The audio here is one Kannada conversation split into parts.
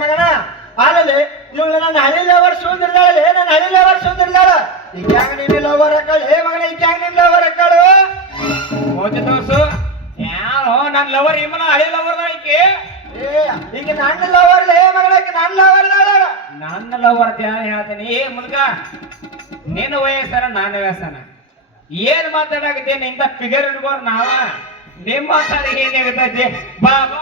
ಮಗನ ಅಲ್ಲಲ್ಲಿ ಇವಳು ನನ್ನ ಹಳಿ ಲವರ್ ಸುಂದಿರ್ದಾಳೆ ನನ್ನ ಹಳಿ ಲವರ್ ಸುಂದಿರ್ದಾಳ ಈಗ ಹ್ಯಾಂಗ ನೀನು ಲವರ್ ಹಾಕಳು ಹೇ ಮಗನ ಈಗ ಹ್ಯಾಂಗ ನೀನ್ ಲವರ್ ಹಾಕಳು ಹೋಗಿ ತೋರ್ಸು ಯಾವ ನನ್ನ ಲವರ್ ಇಮ್ಮನ ಹಳಿ ಲವರ್ ಈಕೆ ಈಗ ನನ್ನ ಲವರ್ ಹೇ ಮಗನ ನನ್ನ ಲವರ್ ನನ್ನ ಲವರ್ ಹೇಳ್ತೀನಿ ಏ ಮುಲ್ಕ ನಿನ್ನ ವಯಸ್ಸನ ನನ್ನ ವಯಸ್ಸನ ಏನ್ ಮಾತಾಡಕತ್ತೇನೆ ಇಂತ ಫಿಗರ್ ಇಟ್ಕೋರ್ ನಾವ ನಿಮ್ ಮಾತಾಡಿ ಏನಾಗತೈತಿ ಬಾ ಬಾ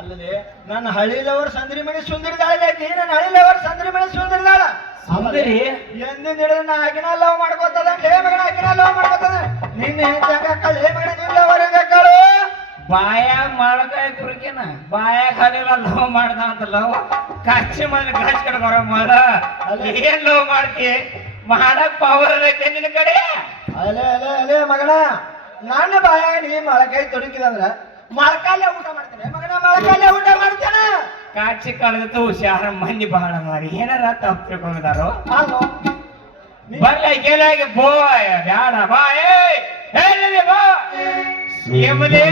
ಅಲ್ಲದೆ ನನ್ನ ಹಳಿ ಲವರ್ ಸಂದ್ರಿ ಮನೆ ಸುಂದರಿದಾಳ ನನ್ನ ಹಳಿ ಲವರ್ ಸಂದ್ರಿ ಮನೆ ಸುಂದರಿದಾಳ ಸುಂದರಿ ಎಂದಿನ ಹಿಡಿದು ನಾ ಆಕಿನ ಲವ್ ಮಾಡ್ಕೋತದ ಹೇ ಮಗನ ಆಕಿನ ಲವ್ ಮಾಡ್ಕೋತದ ನಿನ್ನ ಹೆಂಗ ಹಾಕಳು ಹೇ ಮಗನ ನಿನ್ನ ಲವರ್ ಹೆಂಗ ಹಾಕಳು ಬಾಯಾಗ ಮಾಡಕಾಯಿ ಕುರುಕಿನ ಬಾಯಾಗ ಹಲಿಲ್ಲ ಲವ್ ಮಾಡ್ದ ಅಂತ ಲವ್ ಕಚ್ಚಿ ಮಂದಿ ಗಚ್ ಕಡೆ ಬರೋ ಮಾಡ ಏನ್ ಲವ್ ಮಾಡ್ತಿ ಮಾಡಕ್ ಪವರ್ ಐತೆ ನಿನ್ನ ಕಡೆ ಅಲೇ ಅಲೇ ಅಲೇ ಮಗನ ನಾನು ಬಾಯಾಗ ನೀ ಮೊಳಕಾಯಿ ತೊಡಕಿದಂದ್ರ ಮೊಳಕಾಲೆ ಊಟ ಮಾಡ್ತೇನೆ ಮಗನ ಮೊಳಕಾಲೆ ಊಟ ಮಾಡ್ತೇನೆ ಕಾಚಿ ಕಳೆದ ಹುಷಾರ ಮಂದಿ ಬಹಳ ಮಾಡಿ ಏನಾರ ತಪ್ಪು ತಿಳ್ಕೊಂಡಿದಾರೋ ಬರ್ಲಿ ಕೇಳಾಗಿ ಬೋಯ್ ಬ್ಯಾಡ ಬಾ ಹೇಳಿ ಬಾ ಏಮಲೇ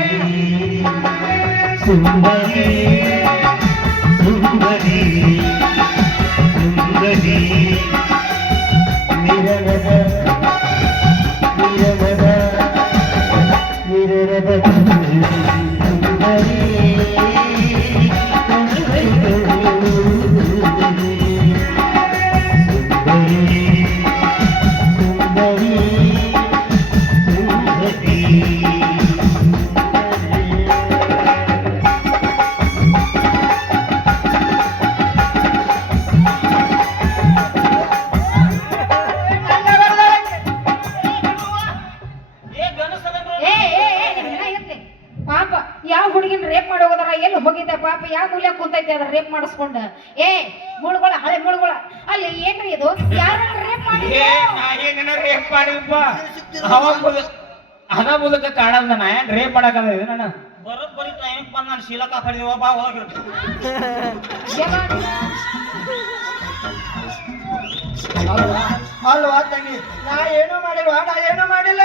ಸುಂದರಿ ಸುಂದರಿ ಸುಂದರಿ ನಿರನದ ನಿರನದ ನಿರನದ ರೇಪ್ ಮಾಡಿಸ್ಕೊಂಡ ಮುಳುಗಳ ಹಳೆ ಮುಳುಗಳ ಅಲ್ಲಿ ಏನ್ರಿ ಇದು ಯಾರ ರೇಪ್ ಮಾಡಿ ರೇಪ್ ಮಾಡಿಲ್ಪ ಅದ ಮುದಕ ಕಾಣದ ನಾ ಏನ್ ರೇಪ್ ಮಾಡಕದ ಇದು ನಾನು ಬರೋದ್ ಬರೀ ಟೈಮ್ ಬಂದ್ ನಾನು ಶೀಲಾ ಕಾಪಾಡಿದೀವ ಬಾ ಹೋಗಿ ಅಲ್ವಾ ತಂಗಿ ನಾ ಏನೂ ಮಾಡಿಲ್ಲ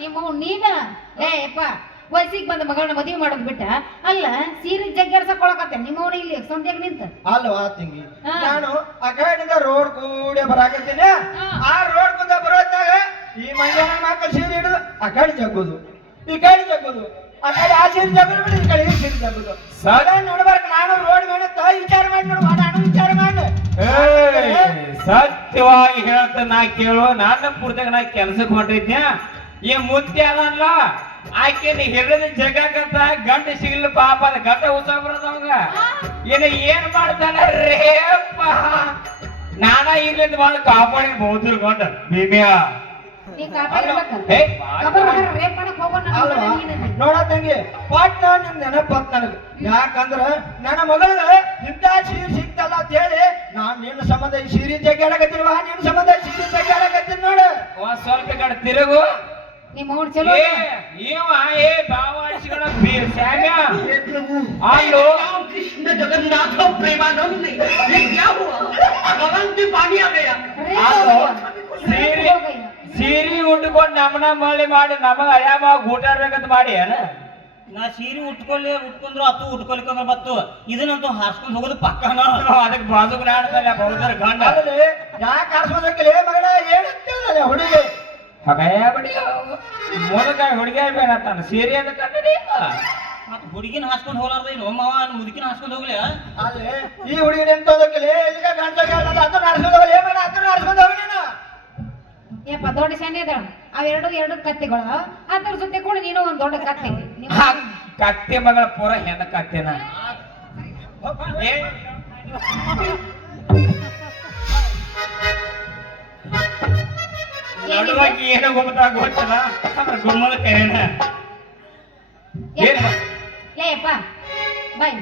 ನಿಮ್ಮ ನೀನ ಏಪ್ಪ ವಯಸ್ಸಿಗೆ ಬಂದ ಮಗಳನ್ನ ಮದುವೆ ಮಾಡೋದ್ ಬಿಟ್ಟ ಅಲ್ಲ ಸೀರೆ ಜಗ್ಗರ್ಸಕೊಳಕತ್ತೆ ನಿಮ್ಮವ್ನ ಇಲ್ಲಿ ಸೊಂಟ್ಯಾಗ ನಿಂತ ಅಲ್ವಾ ತಂಗಿ ನಾನು ಆ ಕಡೆಯಿಂದ ರೋಡ್ ಕೂಡೆ ಬರಾಕತ್ತೀನಿ ಆ ರೋಡ್ ಕುಂದ ಬರೋದ್ನಾಗ ಈ ಮಂಜಾನ ಮಕ್ಕಳು ಸೀರೆ ಹಿಡಿದು ಆ ಕಡೆ ಜಗ್ಗುದು ಈ ಕಡೆ ಜಗ್ಗುದು ಆ ಕಡೆ ಆ ಸೀರೆ ಜಗ್ಗುದು ಬಿಡಿ ಈ ಕಡೆ ಈ ಸೀರೆ ಜಗ್ಗುದು ಸದಾ ನೋಡ್ಬಾರ್ದು ನಾನು ರೋಡ್ ಮೇಲೆ ವಿಚಾರ ಮಾಡಿ ನೋಡುವ ನಾನು ವಿಚಾರ ಮಾಡಿ ಸತ್ಯವಾಗಿ ಹೇಳ್ತ ನಾ ಕೇಳು ನನ್ನ ಪೂರ್ತಿಯಾಗ ನಾ ಕೆಲ್ಸಕ್ಕೆ ಹೊಂಟಿದ್ನ್ಯಾ ಈ ಮುತ್ಯ ಅದಲ್ಲ ಆಕೆ ಹಿಡಿದ ಜಗಕಂತ ಗಂಡ ಸಿಗ್ಲ ಪಾಪ ಅದ ಗಂಡ ಉತ್ಸಾಹ ಬರೋದವಾಗ ಏನ್ ಮಾಡ್ತಾನ ರೇಪ ನಾನ ಇಲ್ಲಿಂದ ಬಂದು ಕಾಪಾಡಿ ಬಹುದ್ರು ಗಂಡ ಭೀಮ್ಯಾ ನೋಡ ತಂಗಿ ಪಾಟ್ನ ನಿಮ್ ನೆನಪತ್ ನನಗ ಯಾಕಂದ್ರ ನನ್ನ ಮಗಳ ಇಂತ ಸೀರೆ ಸಿಕ್ತಲ್ಲ ಅಂತ ಹೇಳಿ ನಾನ್ ನಿನ್ನ ಸಂಬಂಧ ಈ ಸೀರೆ ಜಗ್ಗಾಡಕತ್ತಿಲ್ವಾ ನಿನ್ನ ಸಂಬಂಧ ಸೀರೆ ಕಡೆ ತಿರುಗು ನಿಮ್ಮ ಅವ್ನು ಚಲೋ ಏ ಇವ ಏ ಬಾವಾಸಿಗಳ ಸ್ಯಾಮ್ಯ ಅಲ್ಲೋ कृष्ण जगन्नाथ प्रेमानंद ये क्या हुआ भगवान के पानी आ गया ಅಲ್ಲೋ ಸೀರಿ ಉಟ್ಕೊಂಡು ನಮ್ಮನ ಮಳೆ ಮಾಡಿ ನಮಗ ಅಳ್ಯಾಮ ಊಟ ಬೇಕಂತ ಮಾಡಿ ಏನ ನಾ ಸೀರೆ ಉಟ್ಕೊಂಡ್ರು ಅತ್ತು ಉಟ್ಕೊಲಿಕ್ಕಂದ್ರ ಬತ್ತು ಇದನ್ನಂತೂ ಹಾರ್ಸ್ಕೊಂಡ್ ಹೋಗೋದು ಪಕ್ಕನ ಅದಕ್ಕೆ ಬಾಜುಗ್ ನಾಡ್ದಲ್ಲ ಬೌದ್ಧರ ಗಂಡ ಅಲ್ಲದೆ ಯಾಕೆ ಕರ್ಸೋದಕ್ಕೆ ಮಗನ ಏನಂತ ಹುಡುಗಿ ಹಗಯ ಬಡಿ ಮೊದಕ ಹುಡುಗಿಯ ಬೇಡತ್ತಾನ ಸೀರೆ ಅಂತ ಕಂಡಡಿ ಮತ್ ಹುಡುಗಿನ ಹಾಸ್ಕೊಂಡ್ ಹೋಗ್ಲಾರ್ದ ಏನು ಮಾವ ಮುದುಕಿನ ಹಾಸ್ಕೊಂಡ್ ಹೋಗ್ಲಿ ಅಲ್ಲಿ ಈ ಹುಡುಗಿ ನಿಂತೋದಕ್ಕೆ ಇಲ್ಲಿಗ ಗಂಟ ಅದು ನಡ್ಸ್ಕೊಂಡು ಹೋಗಲಿ ಮಗನ ಅದು ನಡ್ಸ್ಕೊಂಡು ಹೋಗಿ ನೀನು ಯಪ್ಪ ದೊಡ್ಡ ಸಣ್ಣ ಇದ್ದಾಳ ಎರಡು ಕತ್ತೆಗಳು ಅದ್ರ ಜೊತೆ ಕೂಡ ನೀನು ಒಂದ್ ದೊಡ್ಡ ಕತ್ತೆ ಕತ್ತೆ ಮಗಳ ಪೂರ ಹೆಣ್ಣ ಕತ್ತೆನ ಏ ನಡುವಾಗಿ ಏನೋ ಗೊತ್ತಾಗ ಗೊತ್ತಲ್ಲ ಗುಮ್ಮದ ಕರೆನ ಏನು ಏಯಪ್ಪ ಬಾಯ್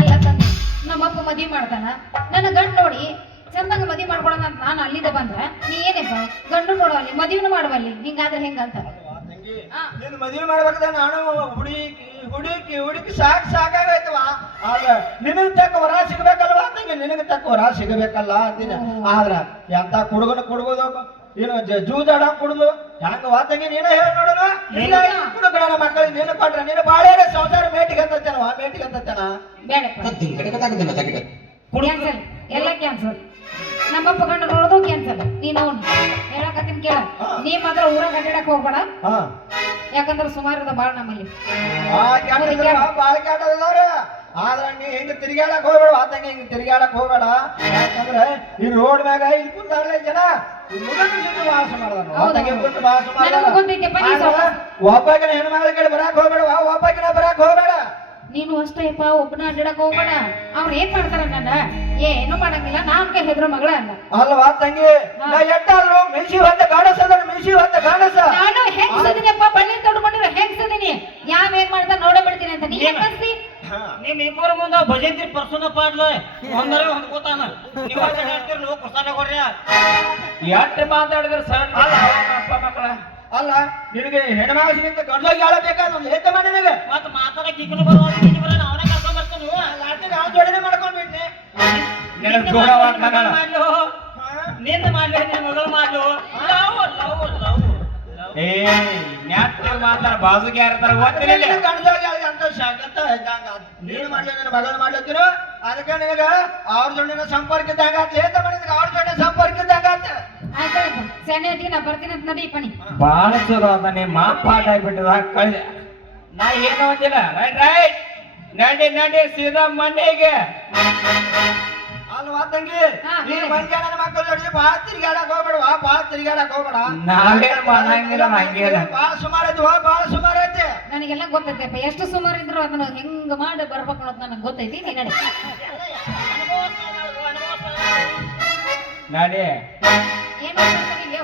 ಅಲ್ಲ ತಂದೆ ನಮ್ಮಪ್ಪ ಮದ್ವಿ ಮಾಡ್ತಾನ ನನ್ನ ಗಂಡು ನೋಡಿ ಚಂದಂಗ ಮದ್ವಿ ಮಾಡ್ಕೊಳೋಣ ಅಂತ ನಾನು ಅಲ್ಲಿಂದ ಬಂದ್ರೆ ನೀ ಏನಪ್ಪ ಗಂಡು ನೋಡುವಲ್ಲಿ ಮದ್ವಿನೂ ಮಾಡುವಲ್ಲಿ ಹಿಂಗಾದ್ರೆ ಹೆಂಗಂತ ನೀನು ಮದುವೆ ಮಾಡ್ಬೇಕಾದ್ರೆ ನಾನು ಹುಡುಕಿ ಸಾಕಾಗೈತವ ಆದ್ರೆ ನಿನಗೆ ತಕ್ಕ ವರ ಸಿಗ್ಬೇಕಲ್ವಾ ತಂಗಿ ನಿನಗೆ ತಕ್ಕ ವರ ಸಿಗಬೇಕಲ್ಲ ಅಂತೀನಿ ಆದ್ರ ಎಂತ ಕುಡುಗೋದು ಏನು ಜೂಜಾಡ ಕುಡುದು ಹೆಂಗ ವಾತಂಗಿ ನೀನ ಹೇಳಿ ನೋಡೋಣ ಇಲ್ಲ ಕುಡುಗಣ ಮಕ್ಕಳಿಗೆ ನೀನು ಕೊಟ್ರೆ ನೀನು ಬಾಳೆ ಸಂಸಾರ ಮೇಟಿಗೆ ಅಂತೇನ ಬೇಡಪ್ಪ ಕ್ಯಾನ್ಸಲ್ ಎಲ್ಲ ಕ್ಯಾನ್ಸಲ್ ನಮ್ಮಪ್ಪ ಗಂಡ ನೋಡೋದು ಕ್ಯಾನ್ಸಲ್ ನೀನು ಅವನು ಹೇಳಕತ್ತೀನಿ ಕೇಳ ನೀ ಮಾತ್ರ ಊರಾಗ ಅಡ್ಡಾಡಕ್ ಹೋಗ್ಬೇಡ ಯಾಕಂದ್ರೆ ಸುಮಾರದ ಬಾಳ ನಮ್ಮಲ್ಲಿ ಬಾಳ ಕೆಟ್ಟದಾರ ಆದ್ರ ನೀ ಹಿಂಗ ತಿರ್ಗಾಡಕ್ ಹೋಗ್ಬೇಡ ವಾತಂಗಿ ಹಿಂಗ ತಿರ್ಗಾಡಕ್ ಹೋಗ್ಬೇಡ ಯಾಕಂದ್ರೆ ಈ ರೋಡ್ ಮ್ಯಾಗ ಇಲ್ಲಿ ಕೂತಾರಲ್ಲ ಜನ ಒಬ್ಬಕಿನ ಹೆಣ್ಮಗಳ ಕಡೆ ಬರಾಕ್ ಹೋಗ್ಬೇಡ ಒಬ್ಬಕಿನ ಬರಾಕ್ ಹೋಗ್ಬೇಡ ನೀನು ಅಷ್ಟೇಪ್ಪ ಒಬ್ಬನ ಅಡ್ಡಾಡಕ್ ಹೋಗ್ಬೇಡ ಅವ್ರು ಏನ್ ಮಾಡ್ತಾರ ನನ್ನ ಏನು ಮಾಡಂಗಿಲ್ಲ ನಾನ್ ಕೈ ಹೆದ್ರ ಮಗಳ ಅಲ್ಲ ಅಲ್ವಾ ತಂಗಿ ನಾ ಎಟ್ಟಾದ್ರು ಮೆಣಸಿ ಹೊತ್ತ ಕಾಣಸ ನಾನು ಹೆಂಗ್ಸದಿನಪ್ಪ ಬಳ್ಳಿ ತೊಡ್ಕೊಂಡಿರೋ ಹೆಂಗ್ಸದಿನಿ ಯಾವ್ ಏನ್ ಮಾಡ್ತಾ ನೋಡೇ ಬಿಡ್ತೀನಿ ಅಂತ ನೀ ಕಲ್ಸಿ ನಿಮ್ ಇಬ್ಬರ ಮುಂದ ಭಜಂತ್ರಿ ಪರ್ಸನ ಪಾಡ್ಲ ಒಂದರ ಹೊಂದ್ಕೋತಾನ ನೀವು ಹೇಳ್ತೀರಿ ಲೋಕ ಪ್ರಸಾದ ಕೊಡ್ರಿ ಎಷ್ಟು ಮಾತಾಡಿದ್ರೆ ಸಣ್ಣ ಅಪ್ಪ ಮಕ್ಕಳ ಅಲ್ಲ ನಿನಗೆ ಹೆಣ್ಮಗಳಿಗಿಂತ ಗಂಡೋಗಿ ಆಳಬೇಕಾದ ಒಂದು ಹೇತ ಮಾಡಿ ನಿನಗೆ ಮತ್ ಮಾತಾಡಕ್ ಈಗನು ಬರೋಣ ಅವನೇ ಕರ್ಕೊಂಡ್ ಬರ್ತಾನು ಲಾಟಿಗೆ ಆ ಜೋಡಿನೇ ಮಾಡ್ಕೊಂಡ್ಬಿಟ್ನಿ ನಿನಗೆ ಜೋಡವಾದ ಮಗಳ ಮಾಡ್ಲು ನಿನ್ನ ಮಾಡ್ಲಿ ನಿನ್ನ ಮಗಳು ಮಾಡ್ಲು ಲವ್ ಏ ನ್ಯಾಟ್ಟ ಮಾತಾಡ ಬಾಜುಗೆ ಯಾರ್ತಾರ ಗೊತ್ತಿರಲಿಲ್ಲ ಗಂಡೋಗಿ ಅಂತ ಶಾಂತ ಇದ್ದಂಗ ನೀನು ಮಾಡ್ಲಿ ನನ್ನ ಮಗಳು ಮಾಡ್ಲತ್ತಿರು ಅದಕ್ಕೆ ನಿನಗ ಅವ್ರ ಜೋಡಿನ ಸಂಪರ್ಕ ಇದ್ದಂಗ ಹೇತ ಮಾಡಿದ್ರೆ ಅವ್ರ ಜೋಡಿ ಸಂಪರ್ಕ ಇದ್ದಂಗ ಆಯ್ತಾಯ್ತು ಸಣ್ಣ ನಾ ಬರ್ತೀನಿ ಅಂತ ನಡಿ ಪಣಿ ಬಾಳ ಚಲೋ ಅದ ನಿಮ್ಮ ಪಾಠ ಆಗ್ಬಿಟ್ಟದ ಕಳಿ ನಾ ಏನು ಅಂದಿಲ್ಲ ರೈಟ್ ನಡಿ ಸೀದಾ ಮನೆಗೆ ಅಲ್ವಾ ತಂಗಿ ಈ ಮಂಜಾನ ಮಕ್ಕಳ ಜೋಡಿ ಬಾಳ ತಿರ್ಗಾಡಕ್ ಹೋಗ್ಬೇಡ ನಾವೇನ್ ಮಾಡಂಗಿಲ್ಲ ಹಂಗೇನ ಬಾಳ ಸುಮಾರು ಐತಿ ನನಗೆಲ್ಲ ಗೊತ್ತೈತೆಪ್ಪ ಎಷ್ಟು ಸುಮಾರು ಇದ್ರು ಅದನ್ನ ಹೆಂಗ್ ಮಾಡಿ ಬರ್ಬೇಕು ಅನ್ನೋದು ನನಗೆ ಗೊತ್ತೈತಿ ನೀ ನಡಿ ನಡಿ ಏನು ಮಾಡ್ತಿದ್ದೀಯ?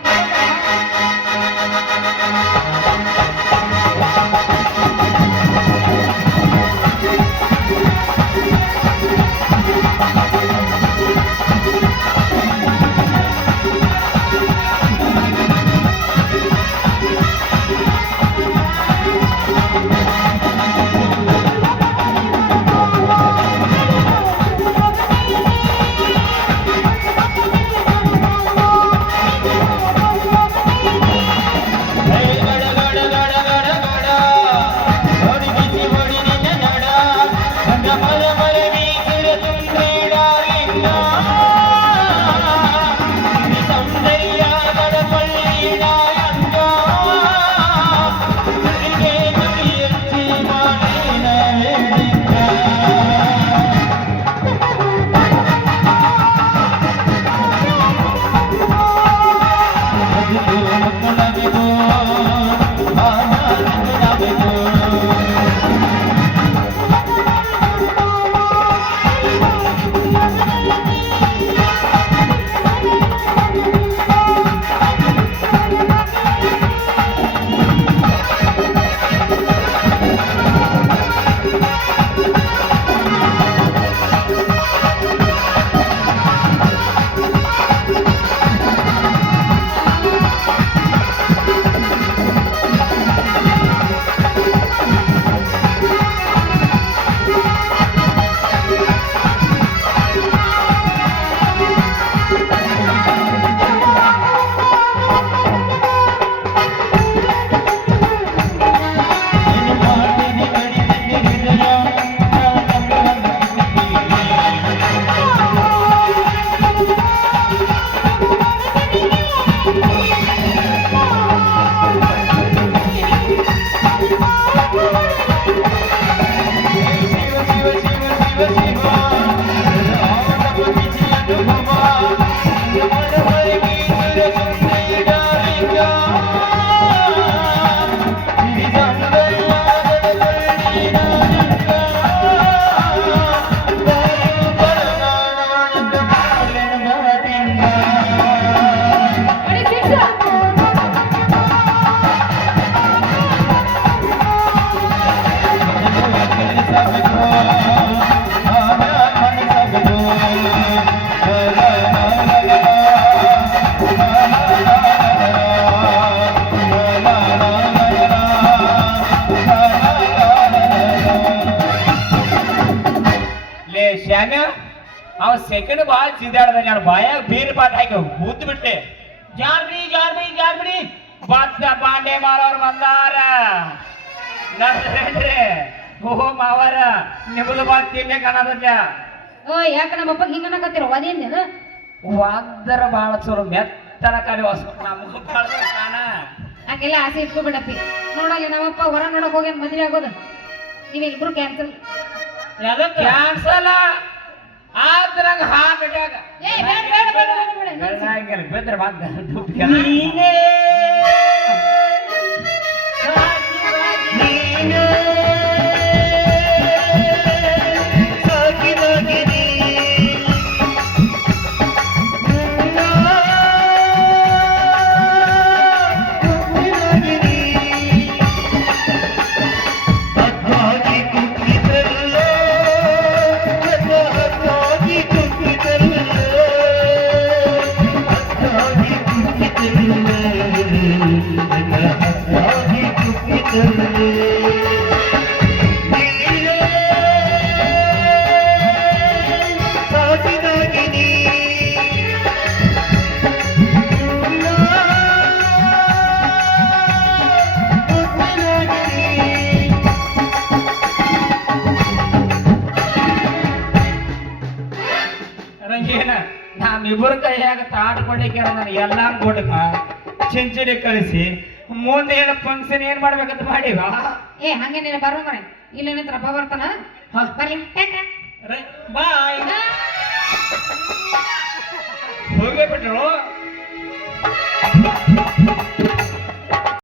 Ready, six. ಲೇ ಶ್ಯಾಮ್ಯ ಅವ ಸೆಕೆಂಡ್ ಬಾಳ ಸಿದ್ದಾಡ್ದ ನಾನು ಬಾಯಾಗ ಬೀರ್ ಬಾತ್ ಹಾಕಿ ಬೂತ್ ಬಿಟ್ಟೆ ಜಾರ್ಬಿಡಿ ಬದ್ದ ಬಾಂಡೆ ಮಾರೋರು ಬಂದಾರ ನಡ್ರಿ ಓಹೋ ಮಾವಾರ ನಿಮ್ಮದು ಬಾತ್ ತಿನ್ನೆ ಕಾಣದ ಓ ಯಾಕ ನಮ್ಮಪ್ಪ ಹಿಂಗನಕತ್ತಿರ ಒದೇನೇನು ವಾದರ ಬಾಳ ಚಲೋ ಮೆತ್ತನ ಕಾಲಿ ಹೊಸ ನಮಗ ಬಾಳ ಕಾಣ ಹಂಗೆಲ್ಲ ಆಸೆ ಇಟ್ಕೊಬಿಡಪ್ಪಿ ನೋಡಲ್ಲಿ ನಮ್ಮಪ್ಪ ಹೊರ ನೋಡಕ್ ಹೋಗಿ ಮದುವೆ ಆಗೋದು ನೀವಿಬ್ರು ಕ್ಯಾನ್ಸಲ್ ಕ್ಯಾನ್ಸಲ್ ಆದ್ರಂಗ ಹಾಕಿಟ್ಟಾಗ ಏ ಬೇಡ ಬೇಡ ಬೇಡ ಬೇಡ ಬೇಡ ಬಿದ್ರೆ ಬಂದ ನೀನೇ ನೀನೇ ಸಾಕಿದಾಗಿನಿ ಹತ್ತಾಗಿ ಕುಕ್ಕಿದಲ್ಲ ಹತ್ತಾಗಿ ಕುಕ್ಕಿದಲ್ಲ ಹತ್ತಾಗಿ ಕುಕ್ಕಿದಲ್ಲ ಹತ್ತಾಗಿ ಕುಕ್ಕಿದಲ್ಲ ನೀನೇ ಸಾಕಿದಾಗಿನಿ ರಂಗೇನ ನಾವಿಬ್ಬರ ಕೈಯಾಗ ತಾಟ್ ಕೊಡ್ಲಿಕ್ಕೆ ನಾನು ಎಲ್ಲಾ ಕೊಟ್ಟಕ ಚಿಂಚಡಿ ಕಳಿಸಿ ಮುಂದೆ ಏನು ಫಂಕ್ಷನ್ ಏನ್ ಮಾಡ್ಬೇಕಂತ ಮಾಡಿವ ಏ ಹಂಗೇನಿಲ್ಲ ಬರೋ ಮನೆ ಇಲ್ಲ ನಿಂತ್ರ ಹಬ್ಬ ಬರ್ತಾನ ಹಾ. ಬರ್ಲಿ ಟಾಟಾ. ಬಾಯ್ ಹೋಗೇ ಬಿಟ್ರು